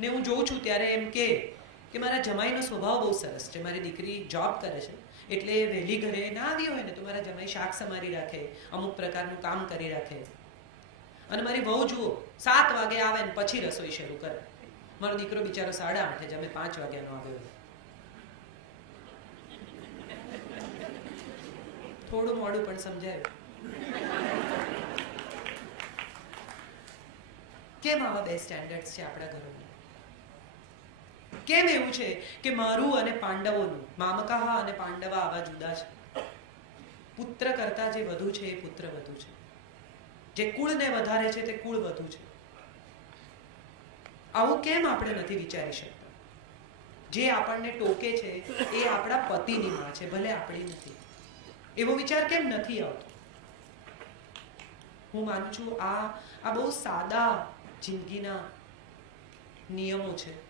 ને હું જોઉં છું ત્યારે એમ કે કે મારા જમાઈનો સ્વભાવ બહુ સરસ છે. મારી દીકરી જોબ કરે છે. એટલે વહેલી ઘરે ના આવી હોય ને તો મારા જમાઈ શાક સમારી રાખે, અમુક પ્રકારનું કામ કરી રાખે. અને મારી વહુ જુઓ, સાત વાગે આવે ને પછી રસોઈ શરૂ કરે. મારો દીકરો બિચારો સાડા આઠે જમે પાંચ વાગ્યાનો આવ્યો થોડું મોડું પણ સમજાયું. કેમ આવા બે સ્ટેન્ડર્ડ છે આપણા ઘરોમાં? કેમ એવું છે કે મારું અને પાંડવોનું, મામકાહ અને પાંડવા આવા જુદા છે? પુત્ર કરતા જે વધુ છે એ પુત્ર વધુ છે. જે કુળને વધારે છે તે કુળ વધુ છે. આવું કેમ આપણે નથી વિચારી શકતા? જે આપણને ટોકે છે એ આપણા પતિની માં છે, ભલે આપણી નથી. એવો વિચાર કેમ નથી આવતો? હું માનું છું આ આ બહુ સાદા જિંદગીના નિયમો છે.